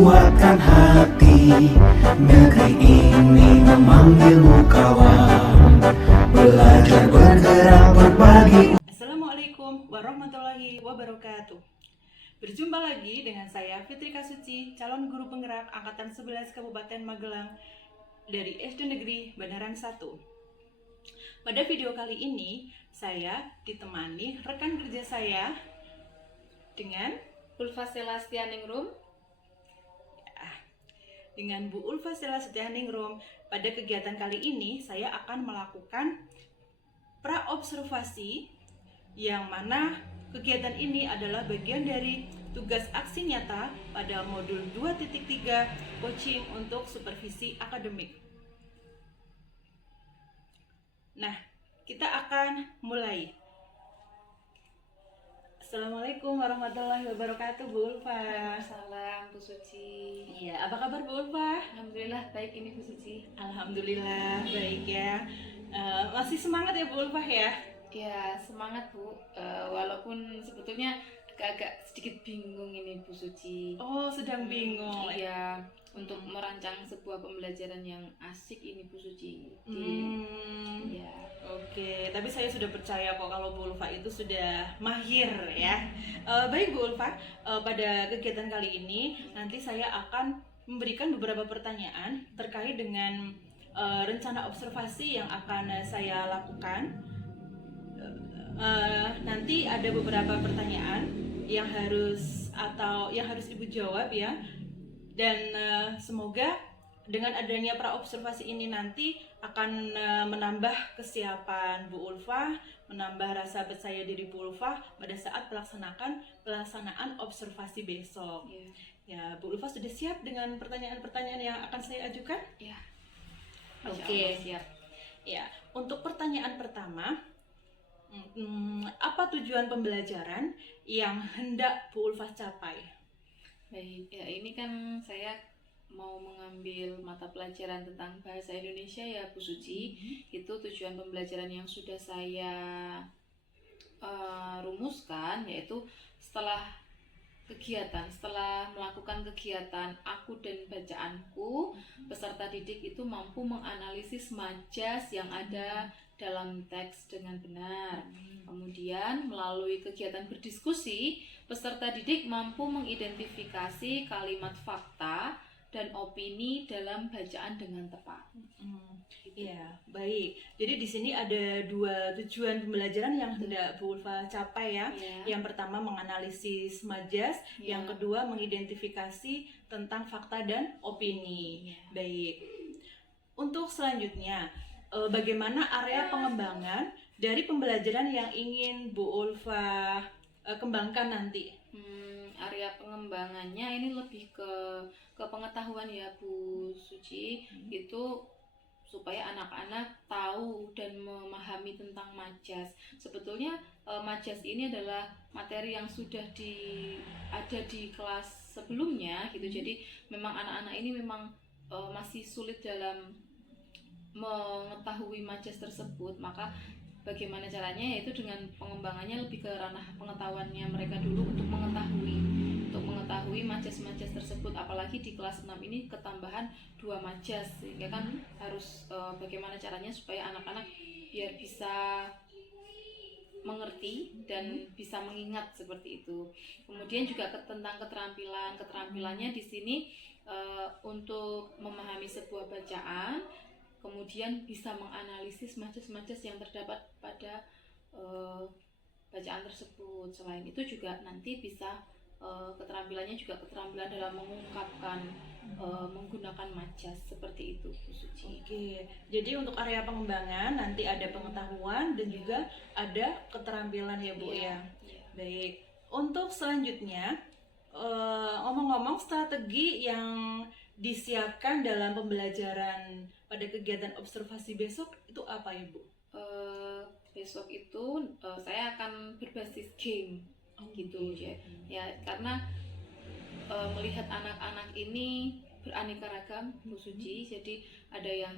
kuatkan hati. Negeri ini memanggilmu kawan. Belajar bergerak berbagi. Assalamualaikum warahmatullahi wabarakatuh. Berjumpa lagi dengan saya Fitri Kasuci, calon guru penggerak Angkatan 11 Kabupaten Magelang dari SD Negeri Banaran 1. Pada video kali ini, saya ditemani rekan kerja saya dengan Ulfa Selastianingrum. Dengan Bu Ulfa Selastianingrum. Pada kegiatan kali ini, saya akan melakukan praobservasi, yang mana kegiatan ini adalah bagian dari tugas aksi nyata pada modul 2.3 coaching untuk supervisi akademik. Nah, kita akan mulai. Assalamualaikum warahmatullahi wabarakatuh, Bu Ulfa. Salam Bu Suci. Iya, apa kabar Bu Ulfa? Alhamdulillah baik ini Bu Suci. Alhamdulillah baik ya. Masih semangat ya Bu Ulfa ya? Ya semangat Bu. Walaupun sebetulnya agak sedikit bingung ini Bu Suci. Oh, sedang bingung. Iya, untuk merancang sebuah pembelajaran yang asik ini Bu Suci. Ya. Oke, tapi saya sudah percaya kok kalau Bu Ulfa itu sudah mahir ya. Baik Bu Ulfa, pada kegiatan kali ini nanti saya akan memberikan beberapa pertanyaan terkait dengan rencana observasi yang akan saya lakukan. Nanti ada beberapa pertanyaan yang harus Ibu jawab ya. Dan semoga dengan adanya praobservasi ini nanti akan menambah kesiapan Bu Ulfa, menambah rasa percaya diri Bu Ulfa pada saat pelaksanaan observasi besok. Ya, Bu Ulfa sudah siap dengan pertanyaan-pertanyaan yang akan saya ajukan? Ya. Oke, siap. Ya, untuk pertanyaan pertama, apa tujuan pembelajaran yang hendak Bu Ulfa capai? Baik, ya ini kan saya mau mengambil mata pelajaran tentang bahasa Indonesia ya Bu Suci. Itu tujuan pembelajaran yang sudah saya rumuskan, yaitu setelah melakukan kegiatan aku dan bacaanku, peserta didik itu mampu menganalisis majas yang ada dalam teks dengan benar. Kemudian melalui kegiatan berdiskusi, peserta didik mampu mengidentifikasi kalimat fakta dan opini dalam bacaan dengan tepat. Ya, baik. Jadi di sini ada dua tujuan pembelajaran yang hendak Bu Ulfa capai ya. Yang pertama menganalisis majas, yang kedua mengidentifikasi tentang fakta dan opini. Baik. Untuk selanjutnya, bagaimana area pengembangan dari pembelajaran yang ingin Bu Ulfa kembangkan nanti? Area pengembangannya ini lebih ke pengetahuan ya Bu Suci. Itu supaya anak-anak tahu dan memahami tentang majas. Sebetulnya majas ini adalah materi yang sudah ada di kelas sebelumnya gitu. Jadi memang anak-anak ini memang masih sulit dalam mengetahui majas tersebut. Maka bagaimana caranya, yaitu dengan pengembangannya lebih ke ranah pengetahuannya mereka dulu untuk mengetahui majas-majas tersebut. Apalagi di kelas 6 ini ketambahan 2 majas, sehingga kan harus bagaimana caranya supaya anak-anak biar bisa mengerti dan bisa mengingat seperti itu. Kemudian juga tentang keterampilannya di sini untuk memahami sebuah bacaan, kemudian bisa menganalisis majas-majas yang terdapat pada bacaan tersebut. Selain itu juga nanti bisa keterampilannya juga keterampilan dalam mengungkapkan menggunakan majas, seperti itu Bu Suci. Oke, jadi untuk area pengembangan nanti ada pengetahuan dan juga ada keterampilan ya Bu ya. Baik, untuk selanjutnya ngomong-ngomong strategi yang disiapkan dalam pembelajaran pada kegiatan observasi besok itu apa ya Bu? Besok itu saya akan berbasis game gitu ya, karena melihat anak-anak ini beraneka ragam Bu Suci. Jadi ada yang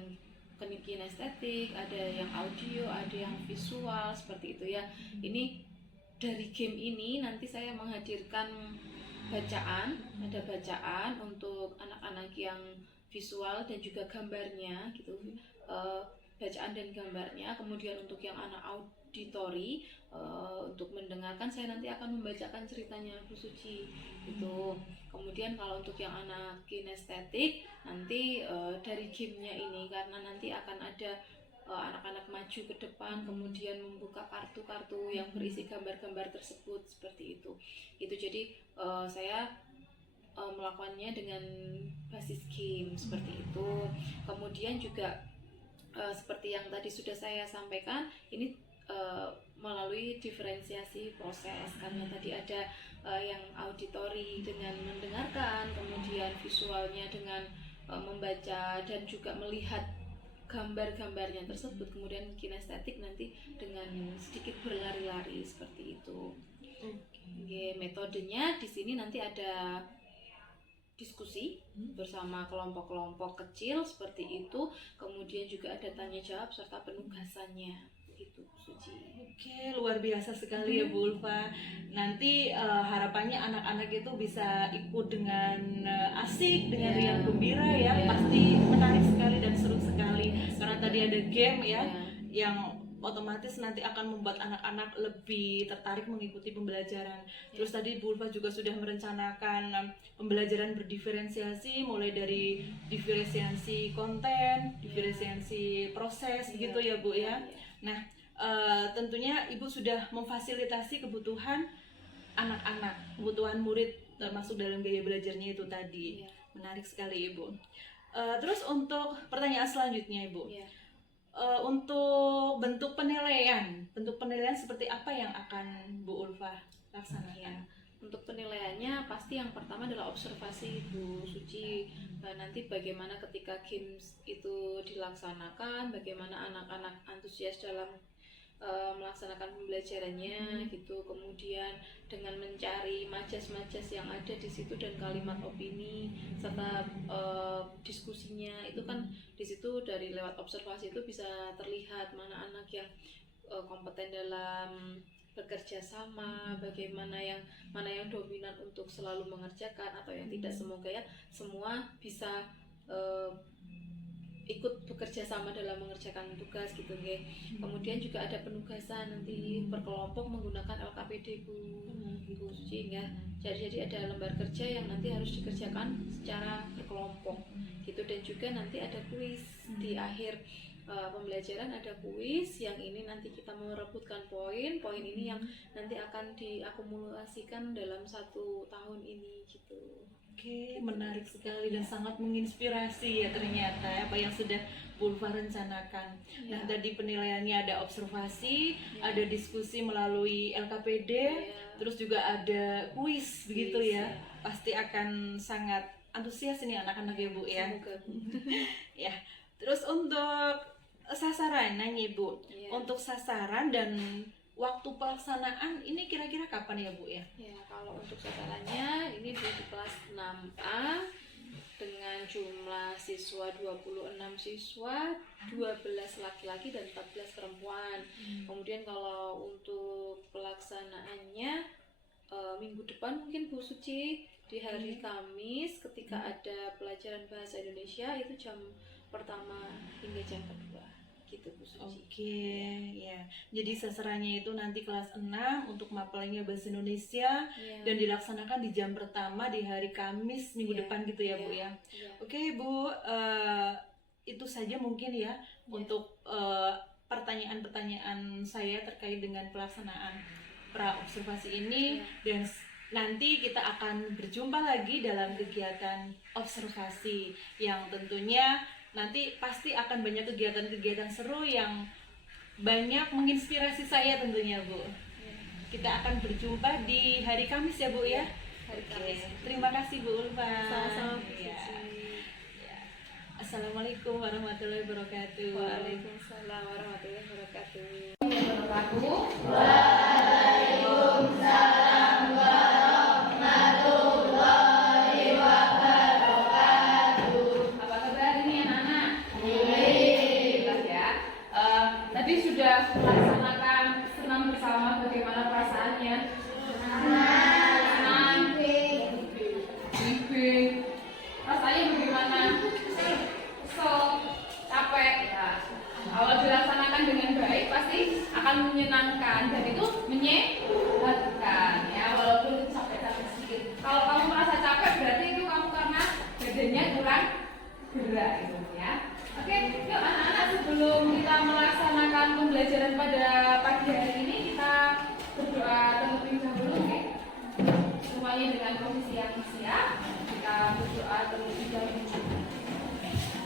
kinestetik, ada yang audio, ada yang visual, seperti itu ya. Ini dari game ini nanti saya menghadirkan bacaan untuk anak-anak yang visual dan juga gambarnya gitu. Bacaan dan gambarnya. Kemudian untuk yang anak auditori, untuk mendengarkan saya nanti akan membacakan ceritanya Bu Suci gitu. Kemudian kalau untuk yang anak kinestetik nanti dari gamenya ini, karena nanti akan ada anak-anak maju ke depan kemudian membuka kartu-kartu yang berisi gambar-gambar tersebut seperti itu. Jadi saya melakukannya dengan basis game seperti itu. Kemudian juga seperti yang tadi sudah saya sampaikan, ini melalui diferensiasi proses, karena tadi ada yang auditori dengan mendengarkan, kemudian visualnya dengan membaca dan juga melihat gambar-gambarnya tersebut, kemudian kinestetik nanti dengan sedikit berlari-lari seperti itu. Oke, metodenya di sini nanti ada diskusi bersama kelompok-kelompok kecil seperti itu, kemudian juga ada tanya jawab serta penugasannya gitu, Suci. Oke, luar biasa sekali ya Bu Ulfa. Nanti harapannya anak-anak itu bisa ikut dengan asik, dengan riang gembira ya. Pasti menarik sekali dan seru sekali. Karena tadi ada game ya, yang otomatis nanti akan membuat anak-anak lebih tertarik mengikuti pembelajaran. Terus tadi Bu Ulfa juga sudah merencanakan pembelajaran berdiferensiasi, mulai dari diferensiasi konten, diferensiasi proses, begitu ya Bu ya. Nah, tentunya Ibu sudah memfasilitasi kebutuhan anak-anak, kebutuhan murid termasuk dalam gaya belajarnya itu tadi. Menarik sekali Ibu. Terus untuk pertanyaan selanjutnya Ibu, untuk bentuk penilaian seperti apa yang akan Bu Ulfa laksanakan? Untuk penilaiannya pasti yang pertama adalah observasi Bu Suci. Nanti bagaimana ketika games itu dilaksanakan, bagaimana anak-anak antusias dalam melaksanakan pembelajarannya gitu. Kemudian dengan mencari majas-majas yang ada di situ dan kalimat opini serta diskusinya itu kan di situ dari lewat observasi itu bisa terlihat mana anak yang kompeten dalam bekerja sama, bagaimana mana yang dominan untuk selalu mengerjakan atau yang tidak. Semoga ya semua bisa ikut bekerja sama dalam mengerjakan tugas gitu nggih. Kemudian juga ada penugasan nanti berkelompok menggunakan LKPD Bu Suci ya. Jadi ada lembar kerja yang nanti harus dikerjakan secara berkelompok gitu, dan juga nanti ada kuis di akhir pembelajaran, ada kuis yang ini nanti kita merebutkan poin ini yang nanti akan diakumulasikan dalam 1 tahun ini gitu. Oke, menarik sekali dan sangat menginspirasi ya ternyata apa yang sudah Bu Ulfa rencanakan. Nah, tadi penilaiannya ada observasi, ada diskusi melalui LKPD, terus juga ada kuis begitu ya. Pasti akan sangat antusias ini anak-anak ya Bu ya. Semoga Bu. Ya. Terus untuk sasaran nanya Bu, untuk sasaran dan waktu pelaksanaan ini kira-kira kapan ya Bu ya? Ya, kalau untuk sasarannya ini di kelas 6A dengan jumlah siswa 26 siswa, 12 laki-laki dan 14 perempuan. Kemudian kalau untuk pelaksanaannya minggu depan mungkin Bu Suci di hari Kamis ketika ada pelajaran bahasa Indonesia itu jam pertama hingga jam kedua. Gitu, Bu Suci. Oke, ya. Jadi sasarannya itu nanti kelas 6 untuk mapelnya bahasa Indonesia dan dilaksanakan di jam pertama di hari Kamis minggu depan gitu ya Bu ya. Oke Bu, itu saja mungkin ya untuk pertanyaan-pertanyaan saya terkait dengan pelaksanaan pra-observasi ini, dan nanti kita akan berjumpa lagi dalam kegiatan observasi yang tentunya nanti pasti akan banyak kegiatan-kegiatan seru yang banyak menginspirasi saya tentunya Bu. Kita akan berjumpa di hari Kamis ya Bu ya. Hari Kamis. Terima kasih Bu Ulfa. Sama-sama Bu Ya. Suci. Assalamualaikum warahmatullahi wabarakatuh. Waalaikumsalam warahmatullahi wabarakatuh. Apa kabar ini anak-anak? Jelas ya. Tadi sudah melaksanakan senam bersama, bagaimana perasaannya? Senang. gerak gitu ya. Oke, yuk anak-anak, sebelum kita melaksanakan pembelajaran pada pagi hari ini, kita berdoa terlebih dahulu, oke? Semuanya dengan posisi yang siap, kita berdoa terlebih dahulu.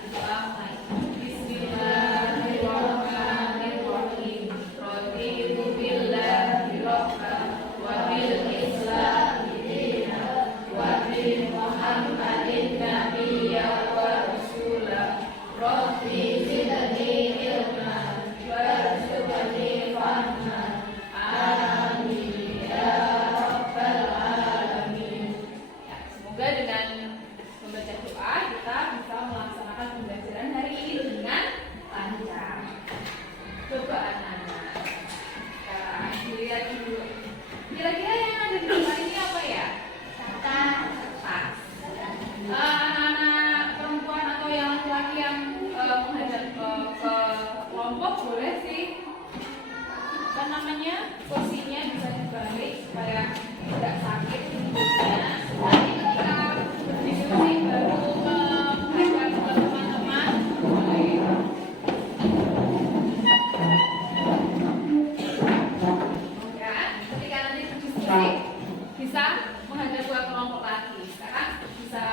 Berdoa mulai. Bismillahirrahmanirrahim. Raditu billahi rabban wa bil islami dinan wa bi Muhammadin nabiyyan wa rasulah. Rabbi zidni ilman warzuqni fahman. Amin ya rabbal alamin. Ya, semoga dengan membaca doa kita bisa melaksanakan pembelajaran hari ini dengan lancar. Coba anak-anak, kita lihat dulu. Kira-kira yang ada di depan ini apa ya? Kertas. Anak-anak perempuan atau yang laki-laki yang menghadap ke kelompok boleh sih, apa namanya, posisinya bisa dibalik supaya tidak sakit punggungnya. Nanti ketika berdiskusi baru menghadap ke teman-teman boleh. Ya, ketika nanti berdiskusi bisa menghadap ke kelompok lagi. Sekarang bisa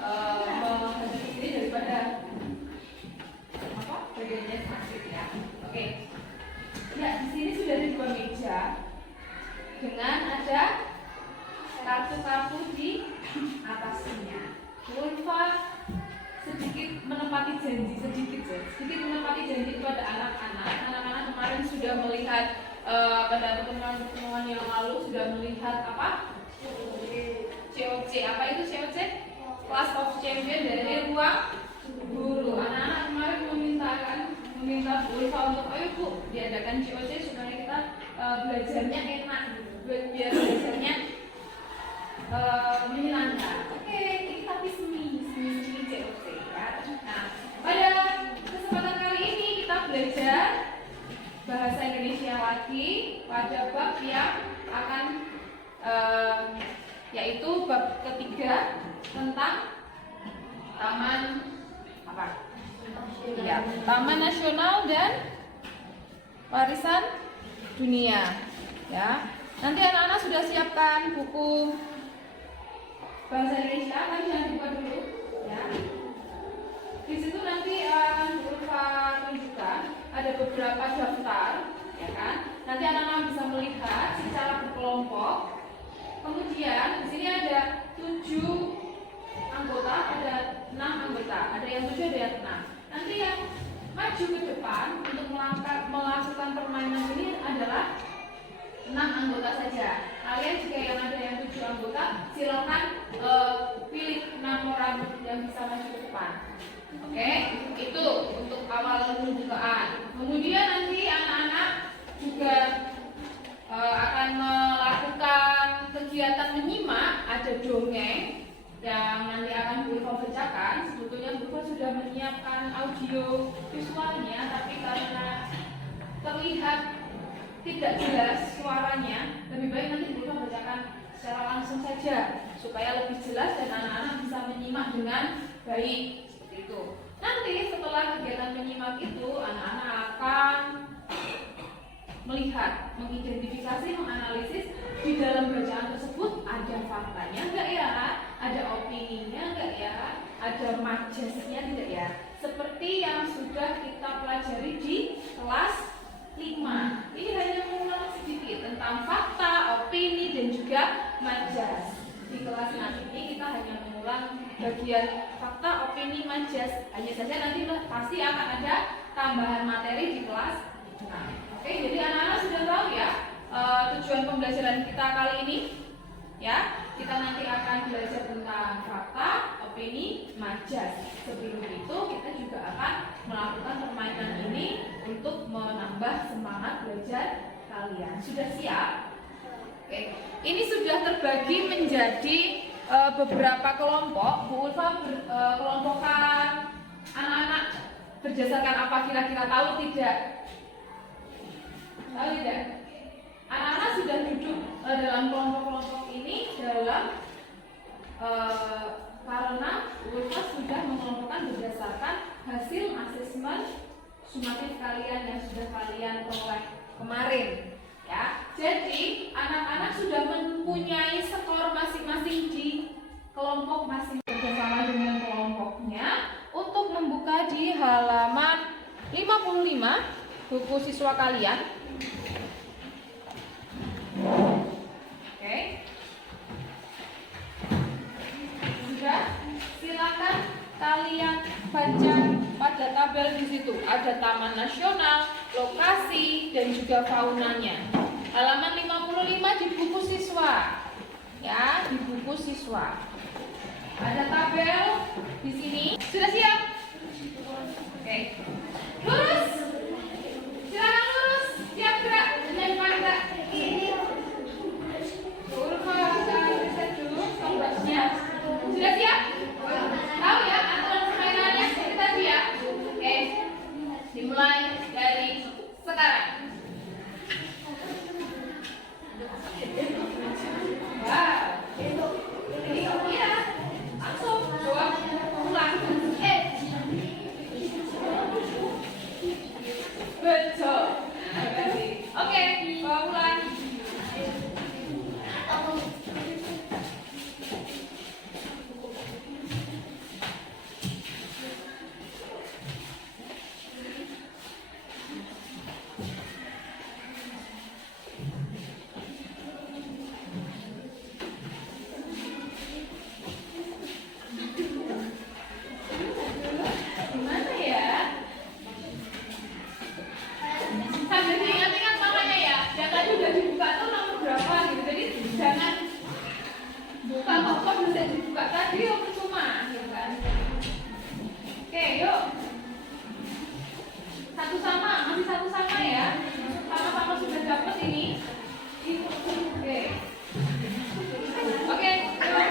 menghadap ke sini daripada bagiannya sakit ya. Oke. Ya, di sini sudah ada 2 meja dengan ada kartu-kartu di atasnya. Ulfa sedikit menepati janji, sedikit menepati janji kepada anak-anak. Anak-anak kemarin sudah melihat pada pertemuan yang lalu sudah melihat apa? COC. Apa itu COC? Class of Champion dari ruang guru. Anak-anak kemarin meminta Bu Ulfa untuk ayo Bu diadakan COC supaya kita belajarnya enak gitu, biar belajarnya menyenangkan. Oke, ini tapi semi COC ya. Nah, pada kesempatan kali ini kita belajar bahasa Indonesia lagi pada bab yang akan yaitu bab ketiga tentang taman apa? Ya, Taman Nasional dan Warisan Dunia. Ya, nanti anak-anak sudah siapkan buku bahasa Indonesia, kan jangan dibuka dulu. Ya, di situ nanti berupa tunjukkan ada beberapa daftar, ya kan? Nanti anak-anak bisa melihat secara berkelompok. Kemudian di sini ada 7 anggota, ada 6 anggota, ada yang 7, ada yang 6. Nanti yang maju ke depan untuk melakukan permainan ini adalah 6 anggota saja. Kalian jika yang ada yang 7 anggota, silakan pilih 6 orang yang bisa maju ke depan. Oke, itu untuk awal pembukaan. Kemudian nanti anak-anak juga akan melakukan kegiatan menyimak, ada dongeng yang nanti akan Bu Ulfa bacakan. Sebetulnya Bu Ulfa sudah menyiapkan audio visualnya, tapi karena terlihat tidak jelas suaranya, lebih baik nanti Bu Ulfa bacakan secara langsung saja supaya lebih jelas dan anak-anak bisa menyimak dengan baik. Seperti itu. Nanti setelah kegiatan menyimak itu, anak-anak akan melihat, mengidentifikasi, menganalisis di dalam bacaan tersebut ada faktanya enggak ya, ada opininya enggak ya, ada majasnya tidak ya, seperti yang sudah kita pelajari di kelas 5. Ini hanya mengulang sedikit tentang fakta, opini dan juga majas. Di kelas 6 ini kita hanya mengulang bagian fakta, opini, majas. Hanya saja nanti pasti akan ada tambahan materi di kelas 6. Oke, jadi anak-anak sudah tahu ya tujuan pembelajaran kita kali ini. Ya, kita nanti akan belajar tentang fakta, opini, majas. Sebelum itu kita juga akan melakukan permainan ini untuk menambah semangat belajar kalian. Sudah siap? Oke, ini sudah terbagi menjadi beberapa kelompok. Bu Ulfa kelompokkan anak-anak berdasarkan apa, kira-kira tahu tidak? Tahu tidak? Anak-anak sudah duduk dalam kelompok-kelompok ini karena Ulfa sudah mengelompokkan berdasarkan sumatif kalian yang sudah kalian peroleh kemarin ya. Jadi anak-anak sudah mempunyai skor masing-masing di kelompok masing bersama dengan kelompoknya untuk membuka di halaman 55 buku siswa kalian. Oke. Sudah, silakan kalian baca pada tabel di situ. Ada Taman Nasional, lokasi, dan juga faunanya. Halaman 55 di buku siswa. Ya, di buku siswa. Ada tabel di sini. Sudah siap? Oke. Lurus. Silakan lurus. Siap gerak. Jangan lupa gerak. Dulu tombaknya. Sudah siap? Tahu ya aturan permainannya seperti tadi ya? Oke. Dimulai dari sekarang. Wow. Iya. Langsung coba ulang. Betul. Oke, coba ulang. Gimana ya? Sambil diingat-ingat makanya ya, yang tadi udah dibuka tuh nomor berapa gitu. Jadi jangan buka kok bisa dibuka tadi ya percuma gitu kan. Oke, yuk. Satu sama, masih satu sama ya. Sama-sama sudah dapat ini. Oke. Oke, yuk.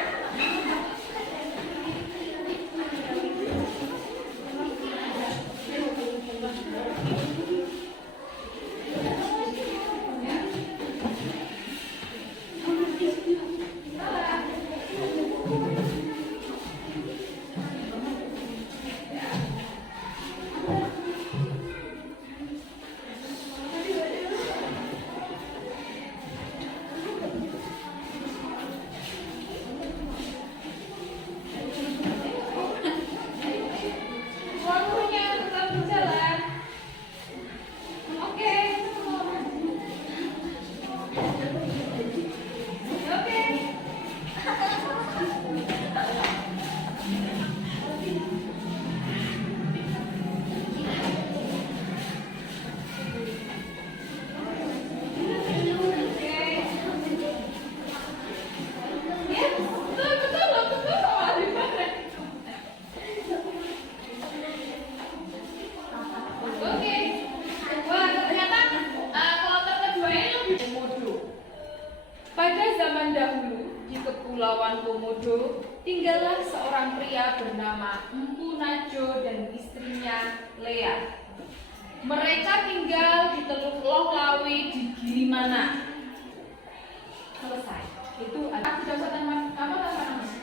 Waktunya tetap berjalan. Oke. Oke. Ya, betul loh, betul loh. Oke. Wah, ternyata kelompok kedua ini lebih Komodo. Pada zaman dahulu di Kepulauan Komodo tinggallah seorang pria bernama Empu Najo dan istrinya Lea. Mereka tinggal di Teluk Lohlawi di Gilimana. Selesai. Itu ada. Sudah apa?